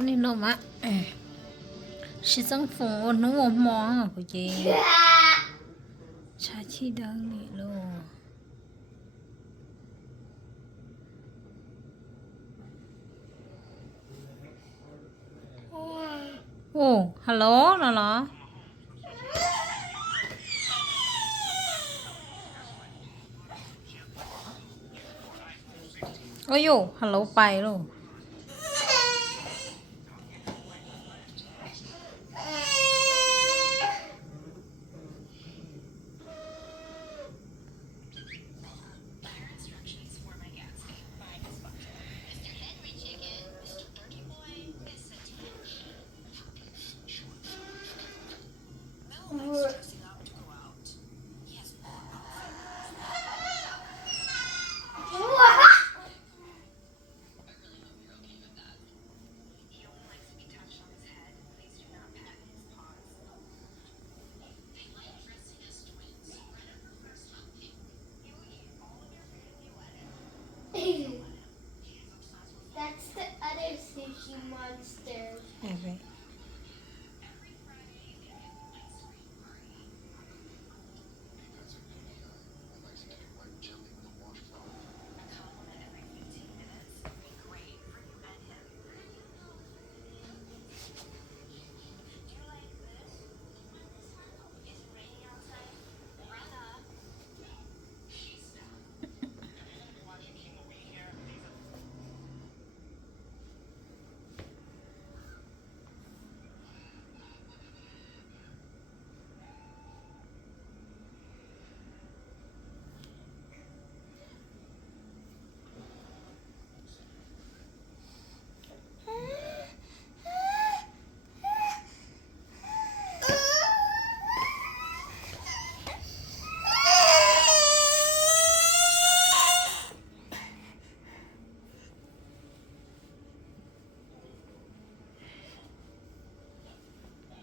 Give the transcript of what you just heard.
Nino ma She sang phone nó một món à của chị Cha chi đang nghỉ luôn Ồ, hello, nó nó Ôi dụ, hello ไปลูก That's the other sushi monster. Okay.